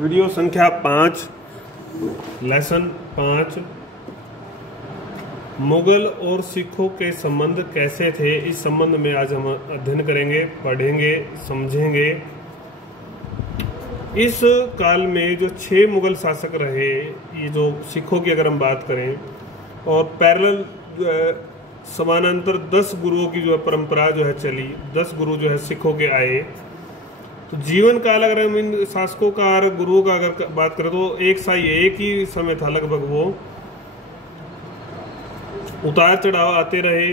Video संख्या 5, lesson 5, Mughal और सिखों के संबंध कैसे थे, इस संबंध में आज हम अध्ययन करेंगे, पढ़ेंगे, समझेंगे। इस काल में जो 6 मुगल शासक रहे, ये जो सिखों की अगर हम बात करें, और पैरेलल समानांतर 10 गुरुओं की जो है परंपरा जो है चली, 10 गुरु जो है सिखों के आए। तो जीवन काल अगर हम इन शासकों का और गुरुओं का अगर बात करें तो एक ही समय था लगभग। वो उतार चढ़ाव आते रहे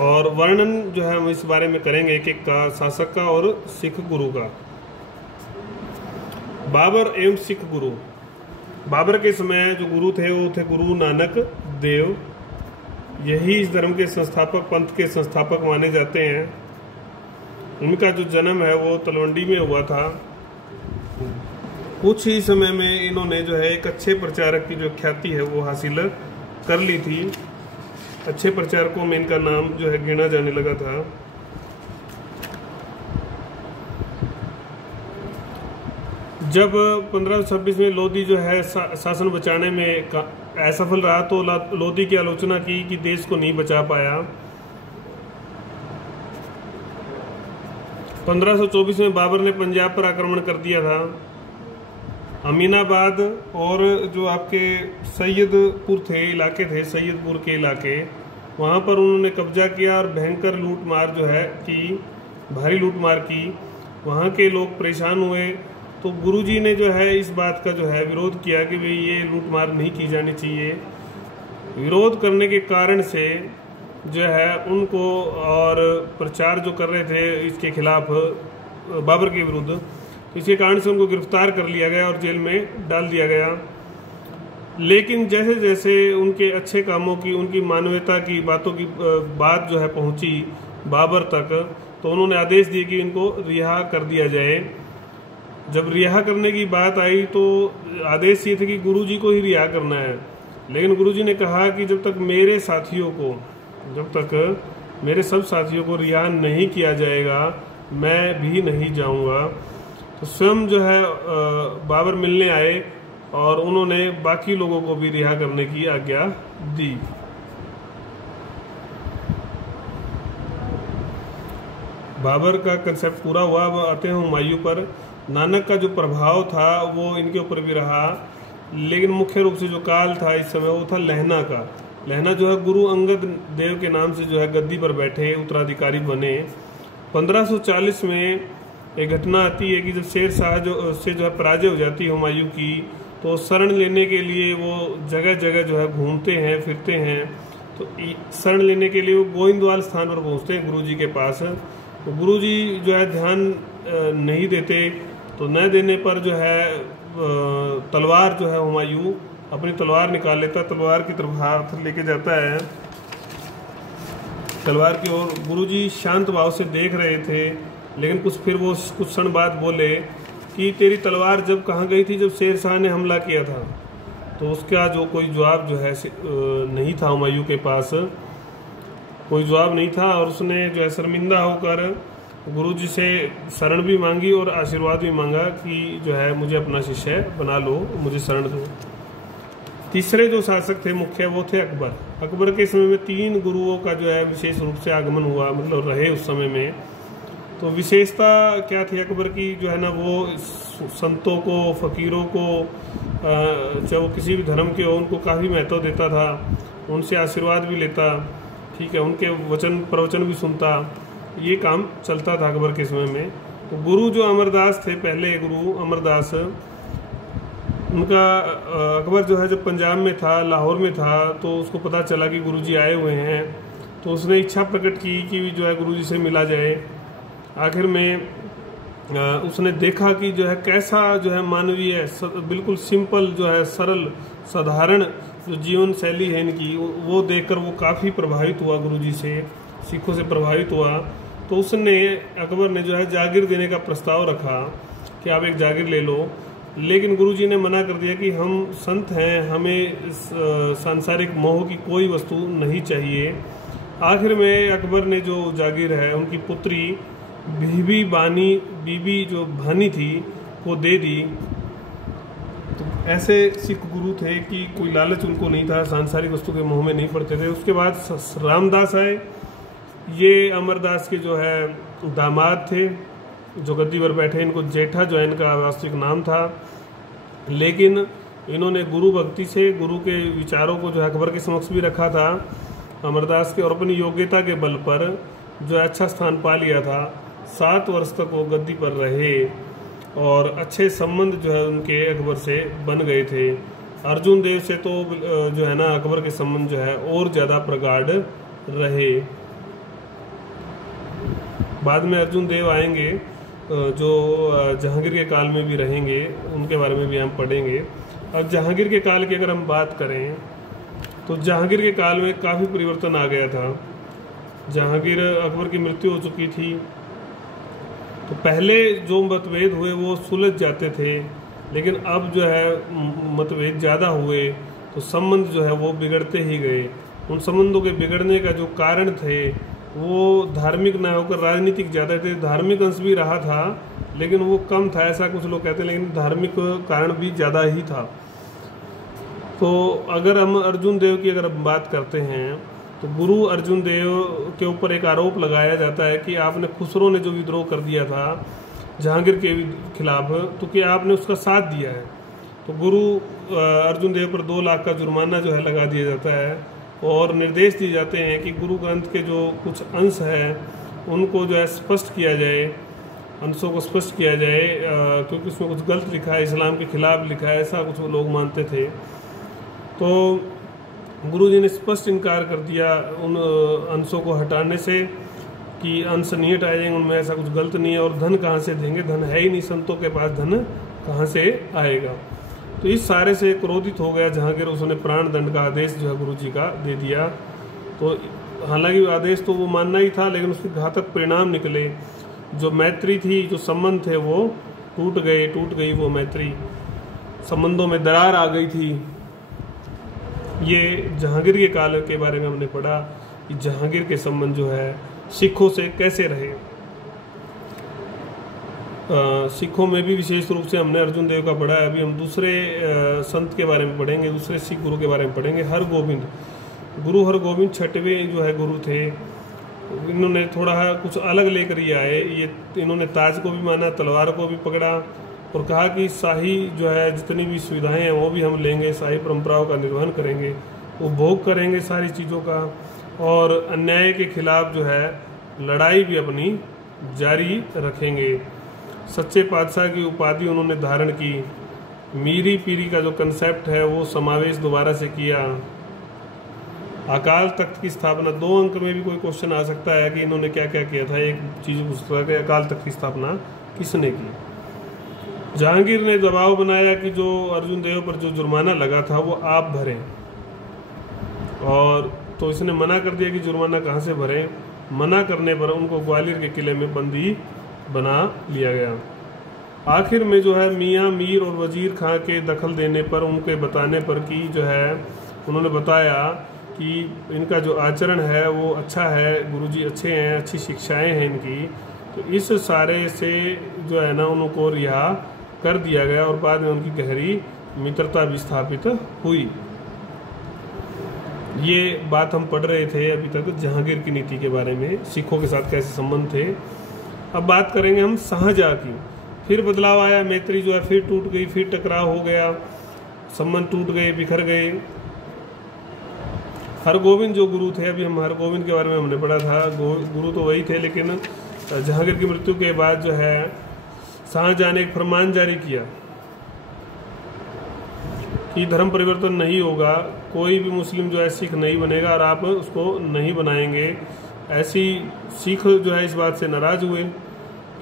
और वर्णन जो है हम इस बारे में करेंगे एक एक का, शासक का और सिख गुरु का। बाबर एवं सिख गुरु। बाबर के समय जो गुरु थे वो थे गुरु नानक देव। यही इस धर्म के संस्थापक, पंथ के संस्थापक माने जाते हैं। उनका जो जन्म है वो तलवंडी में हुआ था। कुछ ही समय में इन्होंने जो है एक अच्छे प्रचारक की जो ख्याति है वो हासिल कर ली थी। अच्छे प्रचारकों में इनका नाम जो है गिना जाने लगा था। जब 1526 में लोधी जो है शासन बचाने में असफल रहा तो लोधी की आलोचना की कि देश को नहीं बचा पाया। 1524 में बाबर ने पंजाब पर आक्रमण कर दिया था। अमीनाबाद और जो आपके सैयदपुर थे सैयदपुर के इलाके, वहाँ पर उन्होंने कब्जा किया और भयंकर लूटमार जो है की, भारी लूटमार की। वहाँ के लोग परेशान हुए तो गुरुजी ने जो है इस बात का जो है विरोध किया कि भाई ये लूटमार नहीं की जानी चाहिए। विरोध करने के कारण से जो है उनको, और प्रचार जो कर रहे थे इसके खिलाफ बाबर के विरुद्ध, इसके कारण से उनको गिरफ्तार कर लिया गया और जेल में डाल दिया गया। लेकिन जैसे जैसे उनके अच्छे कामों की, उनकी मानवता की बातों की बात जो है पहुंची बाबर तक, तो उन्होंने आदेश दिए कि इनको रिहा कर दिया जाए। जब रिहा करने की बात आई तो आदेश ये थे कि गुरुजी को ही रिहा करना है। लेकिन गुरुजी ने कहा कि जब तक मेरे सब साथियों को रिहा नहीं किया जाएगा मैं भी नहीं जाऊंगा। तो स्वयं जो है बाबर मिलने आए और उन्होंने बाकी लोगों को भी रिहा करने की आज्ञा दी। बाबर का कंसेप्ट पूरा हुआ। अब आते हैं हुमायूं पर। नानक का जो प्रभाव था वो इनके ऊपर भी रहा, लेकिन मुख्य रूप से जो काल था इस समय वो था लहना का। लहना जो है गुरु अंगद देव के नाम से जो है गद्दी पर बैठे, उत्तराधिकारी बने। 1540 में एक घटना आती है कि जब शेर शाह से जो है पराजय हो जाती है हुमायूं की, तो शरण लेने के लिए वो जगह जगह जो है घूमते हैं, फिरते हैं। तो शरण लेने के लिए वो गोइंदवाल स्थान पर पहुंचते हैं गुरुजी के पास। तो गुरुजी जो है ध्यान नहीं देते, तो न देने पर जो है तलवार जो है हुमायूं अपनी तलवार निकाल लेता, तलवार की तरफ हाथ लेके जाता है, तलवार की ओर। गुरुजी शांत भाव से देख रहे थे, लेकिन कुछ क्षण बाद बोले कि तेरी तलवार जब कहाँ गई थी जब शेर शाह ने हमला किया था। तो उसका जो कोई जवाब जो है नहीं था, हुमायूं के पास कोई जवाब नहीं था। और उसने जो है शर्मिंदा होकर गुरुजी से शरण भी मांगी और आशीर्वाद भी मांगा कि जो है मुझे अपना शिष्य बना लो, मुझे शरण दो। तीसरे जो शासक थे मुख्य वो थे अकबर। अकबर के समय में 3 गुरुओं का जो है विशेष रूप से आगमन हुआ, मतलब रहे उस समय में। तो विशेषता क्या थी अकबर की, जो है ना, वो संतों को, फकीरों को, चाहे वो किसी भी धर्म के हो, उनको काफ़ी महत्व देता था, उनसे आशीर्वाद भी लेता, ठीक है, उनके प्रवचन भी सुनता। ये काम चलता था अकबर के समय में। तो गुरु जो अमरदास थे, पहले गुरु अमरदास, उनका अकबर जो है जब पंजाब में था, लाहौर में था, तो उसको पता चला कि गुरुजी आए हुए हैं। तो उसने इच्छा प्रकट की कि जो है गुरुजी से मिला जाए। आखिर में उसने देखा कि जो है कैसा जो है मानवीय, बिल्कुल सिंपल जो है, सरल साधारण जो जीवन शैली है इनकी, वो देखकर वो काफ़ी प्रभावित हुआ गुरुजी से, सिखों से प्रभावित हुआ। तो उसने, अकबर ने जो है जागीर देने का प्रस्ताव रखा कि आप एक जागीर ले लो। लेकिन गुरुजी ने मना कर दिया कि हम संत हैं, हमें सांसारिक मोह की कोई वस्तु नहीं चाहिए। आखिर में अकबर ने जो जागीर है, उनकी पुत्री बीबी जो भानी थी, को दे दी। तो ऐसे सिख गुरु थे कि कोई लालच उनको नहीं था, सांसारिक वस्तु के मोह में नहीं पड़ते थे। उसके बाद रामदास आए, ये अमरदास के जो है दामाद थे जो गद्दी पर बैठे। इनको जेठा जो है इनका वास्तविक नाम था, लेकिन इन्होंने गुरु भक्ति से गुरु के विचारों को जो है अकबर के समक्ष भी रखा था अमरदास के, और अपनी योग्यता के बल पर जो है अच्छा स्थान पा लिया था। 7 वर्ष तक वो गद्दी पर रहे और अच्छे संबंध जो है उनके अकबर से बन गए थे। अर्जुन देव से तो जो है ना अकबर के संबंध जो है और ज़्यादा प्रगाढ़ रहे। बाद में अर्जुन देव आएंगे जो जहांगीर के काल में भी रहेंगे, उनके बारे में भी हम पढ़ेंगे। अब जहांगीर के काल की अगर हम बात करें तो जहांगीर के काल में काफ़ी परिवर्तन आ गया था। जहांगीर अकबर की मृत्यु हो चुकी थी, तो पहले जो मतभेद हुए वो सुलझ जाते थे, लेकिन अब जो है मतभेद ज़्यादा हुए तो संबंध जो है वो बिगड़ते ही गए। उन संबंधों के बिगड़ने का जो कारण थे वो धार्मिक न होकर राजनीतिक ज़्यादा थे। धार्मिक अंश भी रहा था लेकिन वो कम था, ऐसा कुछ लोग कहते हैं, लेकिन धार्मिक कारण भी ज़्यादा ही था। तो अगर हम अर्जुन देव की अगर हम बात करते हैं तो गुरु अर्जुन देव के ऊपर एक आरोप लगाया जाता है कि आपने खुसरो ने जो विद्रोह कर दिया था जहांगीर के खिलाफ, तो क्या आपने उसका साथ दिया है। तो गुरु अर्जुन देव पर 2 लाख का जुर्माना जो है लगा दिया जाता है और निर्देश दिए जाते हैं कि गुरु ग्रंथ के जो कुछ अंश हैं उनको जो है स्पष्ट किया जाए, अंशों को स्पष्ट किया जाए, क्योंकि उसमें कुछ गलत लिखा है, इस्लाम के खिलाफ लिखा है, ऐसा कुछ लोग मानते थे। तो गुरुजी ने स्पष्ट इनकार कर दिया उन अंशों को हटाने से कि अंश नहीं हटाए जाएंगे, उनमें ऐसा कुछ गलत नहीं है। और धन कहाँ से देंगे, धन है ही नहीं, संतों के पास धन कहाँ से आएगा। तो इस सारे से क्रोधित हो गया जहांगीर, उसने प्राण दंड का आदेश जो है गुरुजी का दे दिया। तो हालांकि आदेश तो वो मानना ही था, लेकिन उसके घातक परिणाम निकले। जो मैत्री थी, जो संबंध थे वो टूट गई वो मैत्री, संबंधों में दरार आ गई थी। ये जहांगीर के काल के बारे में हमने पढ़ा कि जहांगीर के संबंध जो है सिखों से कैसे रहे। सिखों में भी विशेष रूप से हमने अर्जुन देव का पढ़ा है। अभी हम दूसरे संत के बारे में पढ़ेंगे, दूसरे सिख गुरु के बारे में पढ़ेंगे। हरगोबिंद, गुरु हरगोबिंद 6वें जो है गुरु थे। इन्होंने थोड़ा कुछ अलग लेकर ये आए। ये इन्होंने ताज को भी माना, तलवार को भी पकड़ा और कहा कि शाही जो है जितनी भी सुविधाएं हैं वो भी हम लेंगे, शाही परंपराओं का निर्वहन करेंगे, उपभोग करेंगे सारी चीज़ों का, और अन्याय के खिलाफ जो है लड़ाई भी अपनी जारी रखेंगे। सच्चे पातशाह की उपाधि उन्होंने धारण की। मीरी पीरी का जो कंसेप्ट है वो समावेश दोबारा से किया। अकाल तख्त की स्थापना, 2 अंक में भी कोई क्वेश्चन आ सकता है कि इन्होंने क्या क्या किया था। एक चीज़ पूछता है कि अकाल तख्त की स्थापना किसने की। जहांगीर ने दबाव बनाया कि जो अर्जुन देव पर जो जुर्माना लगा था वो आप भरें, और तो इसने मना कर दिया कि जुर्माना कहाँ से भरें। मना करने पर उनको ग्वालियर के किले में बंदी बना लिया गया। आखिर में जो है मियाँ मीर और वजीर खां के दखल देने पर, उनके बताने पर कि जो है उन्होंने बताया कि इनका जो आचरण है वो अच्छा है, गुरुजी अच्छे हैं, अच्छी शिक्षाएं हैं इनकी। तो इस सारे से जो है ना उनको रिहा कर दिया गया और बाद में उनकी गहरी मित्रता भी स्थापित हुई। ये बात हम पढ़ रहे थे अभी तक जहांगीर की नीति के बारे में, सिखों के साथ कैसे संबंध थे। अब बात करेंगे हम शाहजहाँ की। फिर बदलाव आया, मैत्री जो है फिर टूट गई, फिर टकराव हो गया, संबंध टूट गए, बिखर गए। हरगोविंद जो गुरु थे, अभी हम हरगोविंद के बारे में हमने पढ़ा था, गुरु तो वही थे, लेकिन जहांगीर की मृत्यु के बाद जो है शाहजहाँ ने एक फरमान जारी किया कि धर्म परिवर्तन नहीं होगा, कोई भी मुस्लिम जो है सिख नहीं बनेगा और आप उसको नहीं बनाएंगे। ऐसी सिख जो है इस बात से नाराज हुए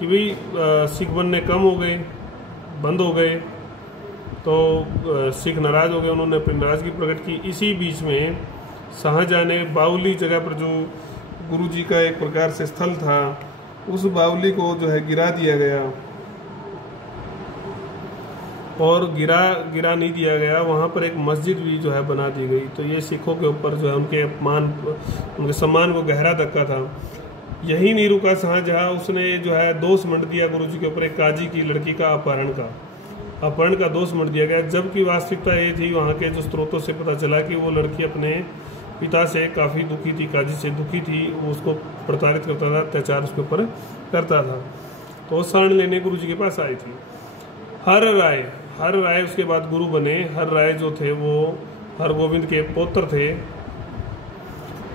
कि भाई सिख बनने कम हो गए, बंद हो गए। तो सिख नाराज हो गए, उन्होंने अपनी नाराजगी प्रकट की। इसी बीच में शाहजहाँ ने बाउली जगह पर जो गुरुजी का एक प्रकार से स्थल था, उस बाउली को जो है गिरा दिया गया, और गिरा नहीं दिया गया, वहाँ पर एक मस्जिद भी जो है बना दी गई। तो ये सिखों के ऊपर जो है उनके सम्मान को गहरा धक्का था। यही नहीं रुका शाहजहाँ, उसने जो है दोष मंड दिया गुरुजी के ऊपर एक काजी की लड़की का अपहरण का दोष मंड दिया गया, जबकि वास्तविकता ये थी वहाँ के जो स्रोतों से पता चला कि वो लड़की अपने पिता से काफ़ी दुखी थी, काजी से दुखी थी, वो उसको प्रताड़ित करता था, अत्याचार उसके ऊपर करता था। तो वो शरण लेने गुरुजी के पास आई थी। हर राय उसके बाद गुरु बने। हर राय जो थे वो हरगोविंद के पुत्र थे।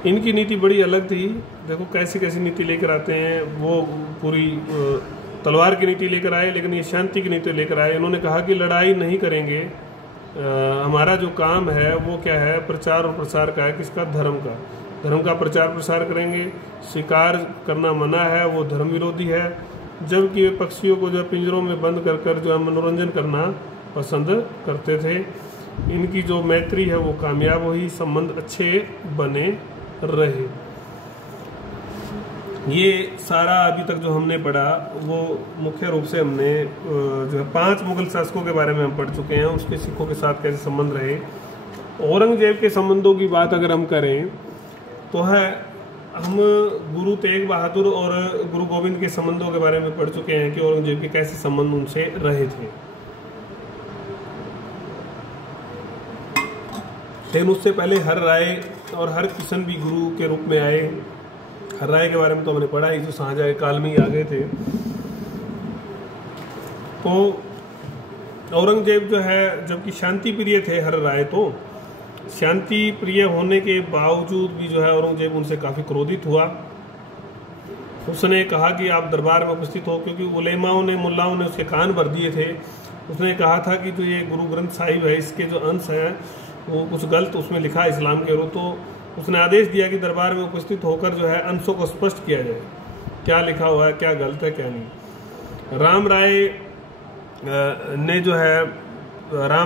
इनकी नीति बड़ी अलग थी। देखो कैसी कैसी नीति लेकर आते हैं। वो पूरी तलवार की नीति लेकर आए, लेकिन ये शांति की नीति लेकर आए। इन्होंने कहा कि लड़ाई नहीं करेंगे, हमारा जो काम है वो क्या है, प्रचार और प्रसार का है, किसका, धर्म का प्रचार प्रसार करेंगे। शिकार करना मना है, वो धर्म विरोधी है। जबकि वे पक्षियों को जो पिंजरों में बंद कर कर जो है मनोरंजन करना पसंद करते थे। इनकी जो मैत्री है वो कामयाब हुई, संबंध अच्छे बने रहे। ये सारा अभी तक जो हमने पढ़ा वो मुख्य रूप से हमने जो है 5 मुगल शासकों के बारे में हम पढ़ चुके हैं, उसके सिखों के साथ कैसे संबंध रहे। औरंगजेब के संबंधों की बात अगर हम करें तो है, हम गुरु तेग बहादुर और गुरु गोविंद के संबंधों के बारे में पढ़ चुके हैं कि औरंगजेब के कैसे संबंध उनसे रहे थे। लेकिन उससे पहले हर राय और हर किशन भी गुरु के रूप में आए। हर राय के बारे में तो हमने पढ़ा ही, जो शाहजहाँ के काल में ही आ गए थे। तो औरंगजेब जो है, जबकि शांति प्रिय थे हर राय, तो शांति प्रिय होने के बावजूद भी जो है औरंगजेब उनसे काफ़ी क्रोधित हुआ। उसने कहा कि आप दरबार में उपस्थित हो, क्योंकि उलेमाओं ने, मुल्लाओं ने उसके कान भर दिए थे। उसने कहा था कि जो ये गुरु ग्रंथ साहिब है, इसके जो अंश हैं वो कुछ गलत उसमें लिखा है इस्लाम के रो। तो उसने आदेश दिया कि दरबार में उपस्थित होकर जो है अंशों को स्पष्ट किया जाए, क्या लिखा हुआ है, क्या गलत है, क्या नहीं। राम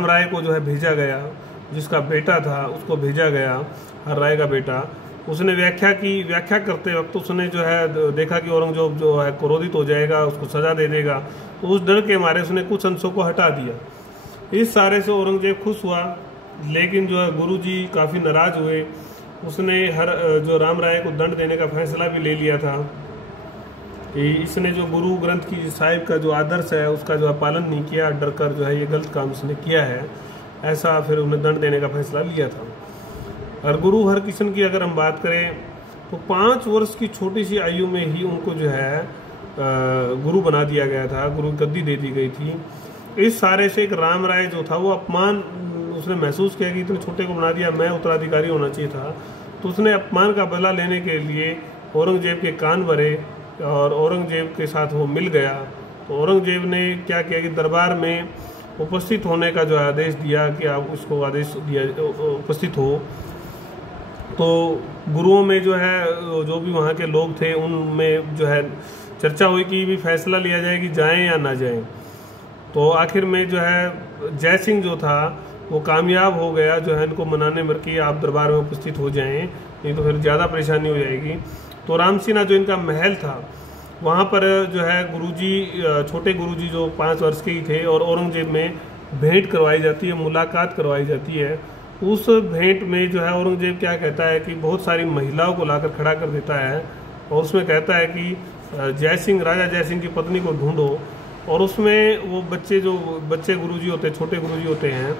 राय को जो है भेजा गया, जिसका बेटा था उसको भेजा गया, हर राय का बेटा। उसने व्याख्या करते वक्त उसने जो है देखा कि औरंगजेब जो है क्रोधित हो जाएगा, उसको सजा दे देगा, तो उस डर के मारे उसने कुछ अंशों को हटा दिया। इस सारे से औरंगजेब खुश हुआ, लेकिन जो है गुरुजी काफ़ी नाराज हुए। उसने जो राम राय को दंड देने का फैसला भी ले लिया था कि इसने जो गुरु ग्रंथ की साहिब का जो आदर्श है उसका जो है पालन नहीं किया, डर कर जो है ये गलत काम उसने किया है, ऐसा फिर उन्हें दंड देने का फैसला लिया था। और गुरु हरकिशन की अगर हम बात करें तो 5 वर्ष की छोटी सी आयु में ही उनको जो है गुरु बना दिया गया था, गुरु गद्दी दे दी गई थी। इस सारे से एक राम राय जो था वो अपमान उसने महसूस किया कि इतने छोटे को बना दिया, मैं उत्तराधिकारी होना चाहिए था। तो उसने अपमान का बदला लेने के लिए औरंगजेब के कान भरे और औरंगजेब के साथ वो मिल गया। तो औरंगजेब ने क्या किया कि दरबार में उपस्थित होने का जो आदेश दिया कि आप उसको आदेश दिया उपस्थित हो। तो गुरुओं में जो है जो भी वहाँ के लोग थे उनमें जो है चर्चा हुई कि भी फैसला लिया जाए कि जाएं या ना जाएं। तो आखिर में जो है जय सिंह जो था वो कामयाब हो गया जो है इनको मनाने में कि आप दरबार में उपस्थित हो जाएं, नहीं तो फिर ज़्यादा परेशानी हो जाएगी। तो रामसीना जो इनका महल था वहाँ पर जो है गुरुजी, छोटे गुरुजी जो 5 वर्ष के ही थे, और औरंगजेब में भेंट करवाई जाती है, मुलाकात करवाई जाती है। उस भेंट में जो है औरंगजेब क्या कहता है कि बहुत सारी महिलाओं को लाकर खड़ा कर देता है और उसमें कहता है कि राजा जय सिंह की पत्नी को ढूंढो। और उसमें वो बच्चे गुरुजी होते हैं, छोटे गुरुजी होते हैं,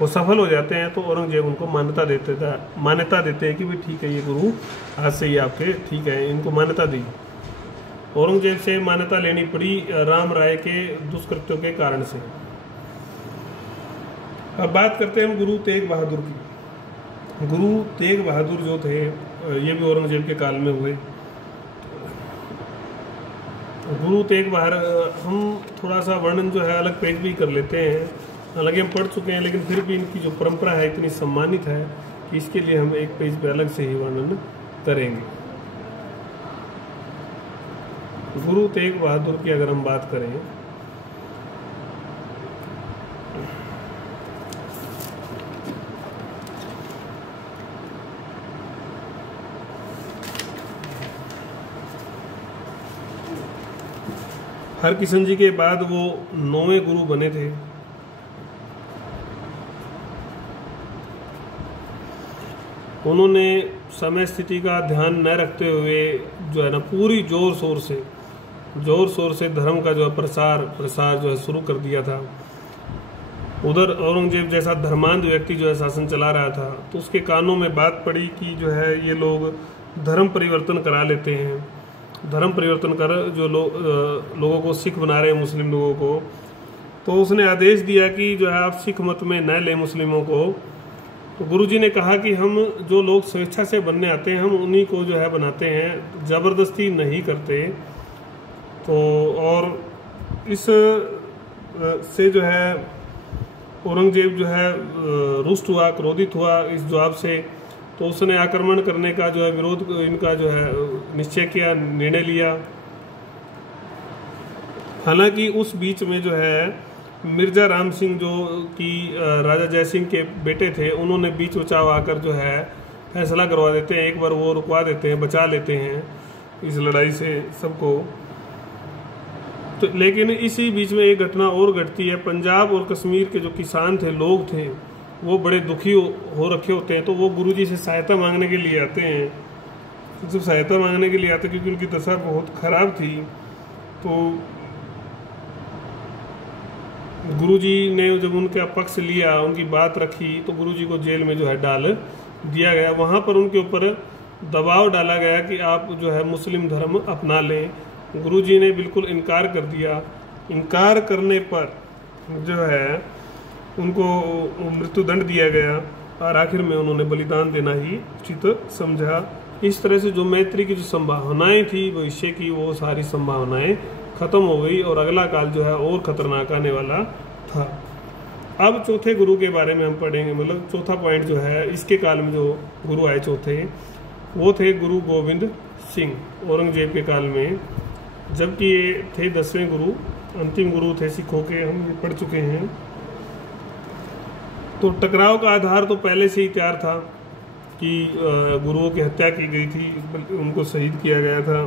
वो सफल हो जाते हैं। तो औरंगजेब उनको मान्यता देते हैं कि भाई ठीक है, ये गुरु आज से ही आपके ठीक है, इनको मान्यता दी। औरंगजेब से मान्यता लेनी पड़ी राम राय के दुष्कृत्यों के कारण से। अब बात करते हैं हम गुरु तेग बहादुर की। गुरु तेग बहादुर जो थे ये भी औरंगजेब के काल में हुए। गुरु तेग बहादुर हम थोड़ा सा वर्णन जो है अलग पेज भी कर लेते हैं, हालांकि हम पढ़ चुके हैं, लेकिन फिर भी इनकी जो परंपरा है इतनी सम्मानित है कि इसके लिए हम एक पेज पे अलग से ही वर्णन करेंगे। गुरु तेग बहादुर की अगर हम बात करें हरकिशन जी के बाद वो 9वें गुरु बने थे। उन्होंने समय स्थिति का ध्यान न रखते हुए जो है ना पूरी जोर शोर से धर्म का जो है प्रसार जो है शुरू कर दिया था। उधर औरंगजेब जैसा धर्मांध व्यक्ति जो है शासन चला रहा था, तो उसके कानों में बात पड़ी कि जो है ये लोग धर्म परिवर्तन करा लेते हैं, धर्म परिवर्तन कर जो लोगों को सिख बना रहे हैं, मुस्लिम लोगों को। तो उसने आदेश दिया कि जो है आप सिख मत में न लें मुस्लिमों को। तो गुरुजी ने कहा कि हम जो लोग स्वेच्छा से बनने आते हैं हम उन्हीं को जो है बनाते हैं, ज़बरदस्ती नहीं करते। तो और इस से जो है औरंगजेब जो है रुष्ट हुआ, क्रोधित हुआ इस जवाब से। तो उसने आक्रमण करने का जो है विरोध इनका जो है निश्चय किया, निर्णय लिया। हालांकि उस बीच में जो है मिर्जा राम सिंह जो कि राजा जय सिंह के बेटे थे, उन्होंने बीच बचाव आकर जो है फैसला करवा देते हैं, एक बार वो रुकवा देते हैं, बचा लेते हैं इस लड़ाई से सबको। तो लेकिन इसी बीच में एक घटना और घटती है। पंजाब और कश्मीर के जो किसान थे, लोग थे, वो बड़े दुखी हो रखे होते हैं। तो वो गुरुजी से सहायता मांगने के लिए आते हैं, जब सहायता मांगने के लिए आते क्योंकि उनकी दशा बहुत खराब थी। तो गुरुजी ने जब उनका पक्ष लिया, उनकी बात रखी, तो गुरुजी को जेल में जो है डाल दिया गया। वहाँ पर उनके ऊपर दबाव डाला गया कि आप जो है मुस्लिम धर्म अपना लें। गुरुजी ने बिल्कुल इनकार कर दिया। इनकार करने पर जो है उनको मृत्युदंड दिया गया और आखिर में उन्होंने बलिदान देना ही उचित समझा। इस तरह से जो मैत्री की जो संभावनाएं थी भविष्य की, वो सारी संभावनाएं खत्म हो गई और अगला काल जो है और खतरनाक आने वाला था। अब चौथे गुरु के बारे में हम पढ़ेंगे, मतलब चौथा पॉइंट जो है इसके काल में जो गुरु आए चौथे, वो थे गुरु गोविंद सिंह औरंगजेब के काल में। जबकि ये थे 10वें गुरु, अंतिम गुरु थे सिखों के, हम ये पढ़ चुके हैं। तो टकराव का आधार तो पहले से ही तैयार था कि गुरुओं की हत्या की गई थी, उनको शहीद किया गया था।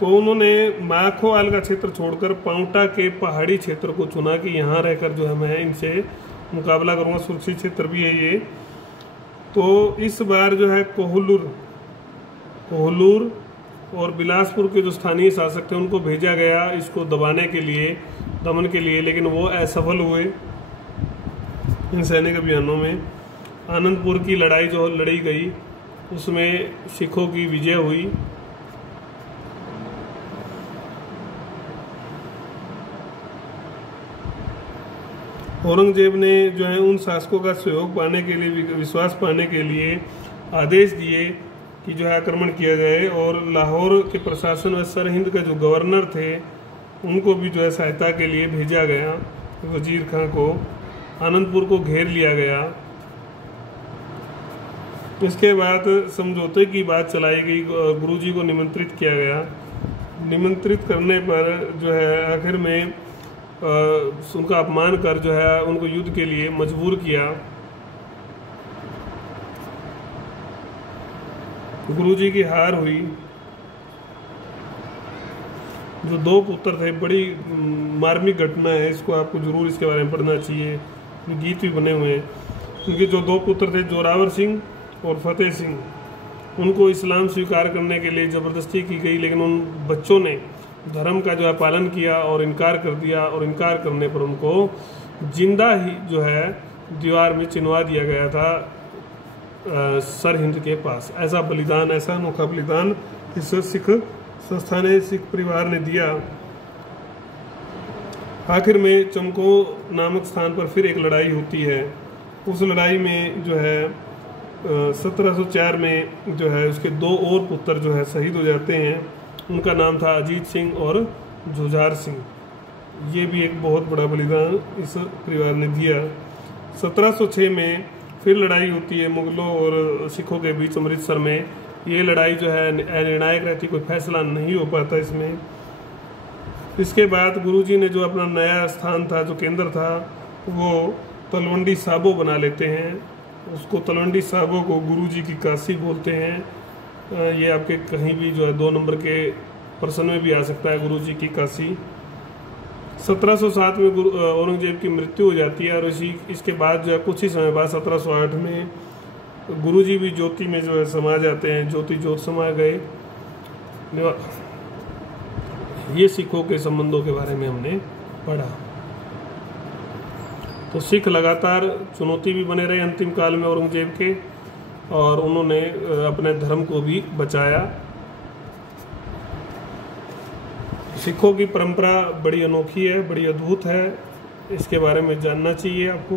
तो उन्होंने माखोवाल का क्षेत्र छोड़कर पांवटा के पहाड़ी क्षेत्र को चुना कि यहाँ रहकर जो है मैं इनसे मुकाबला करूँगा, सुरक्षित क्षेत्र भी है ये। तो इस बार जो है कोहलूर और बिलासपुर के जो स्थानीय शासक थे उनको भेजा गया इसको दबाने के लिए, दमन के लिए, लेकिन वो असफल हुए इन सैनिक अभियानों में। आनंदपुर की लड़ाई जो लड़ी गई उसमें सिखों की विजय हुई। औरंगजेब ने जो है उन शासकों का सहयोग पाने के लिए, विश्वास पाने के लिए आदेश दिए कि जो है आक्रमण किया जाए। और लाहौर के प्रशासन व सरहिंद के जो गवर्नर थे उनको भी जो है सहायता के लिए भेजा गया, वजीर खां को। आनंदपुर को घेर लिया गया। इसके बाद समझौते की बात चलाई गई, गुरुजी को निमंत्रित किया गया। निमंत्रित करने पर जो है आखिर में उनका अपमान कर जो है उनको युद्ध के लिए मजबूर किया। गुरुजी की हार हुई। जो 2 पुत्र थे, बड़ी मार्मिक घटना है, इसको आपको जरूर इसके बारे में पढ़ना चाहिए, गीत भी बने हुए हैं। क्योंकि जो 2 पुत्र थे जोरावर सिंह और फतेह सिंह, उनको इस्लाम स्वीकार करने के लिए ज़बरदस्ती की गई, लेकिन उन बच्चों ने धर्म का जो है पालन किया और इनकार कर दिया। और इनकार करने पर उनको जिंदा ही जो है दीवार में चिनवा दिया गया था सरहिंद के पास। ऐसा बलिदान, ऐसा अनोखा बलिदान इस सिख संस्था ने, सिख परिवार ने दिया। आखिर में चमको नामक स्थान पर फिर एक लड़ाई होती है। उस लड़ाई में जो है 1704 में जो है उसके 2 और पुत्र जो है शहीद हो जाते हैं। उनका नाम था अजीत सिंह और जुझार सिंह। ये भी एक बहुत बड़ा बलिदान इस परिवार ने दिया। 1706 में फिर लड़ाई होती है मुगलों और सिखों के बीच अमृतसर में। ये लड़ाई जो है निर्णायक रहती, कोई फैसला नहीं हो पाता इसमें। इसके बाद गुरुजी ने जो अपना नया स्थान था, जो केंद्र था, वो तलवंडी साबो बना लेते हैं। उसको तलवंडी साबो को गुरुजी की काशी बोलते हैं। ये आपके कहीं भी जो है 2 नंबर के प्रश्न में भी आ सकता है, गुरुजी की काशी। 1707 में औरंगजेब की मृत्यु हो जाती है और इसके बाद जो है कुछ ही समय बाद 1708 में गुरुजी भी ज्योति में जो है समा जाते हैं, ज्योति ज्योत समा गए। ये सिखों के संबंधों के बारे में हमने पढ़ा। तो सिख लगातार चुनौती भी बने रहे अंतिम काल में औरंगजेब के, और उन्होंने अपने धर्म को भी बचाया। सिखों की परंपरा बड़ी अनोखी है, बड़ी अद्भुत है, इसके बारे में जानना चाहिए आपको।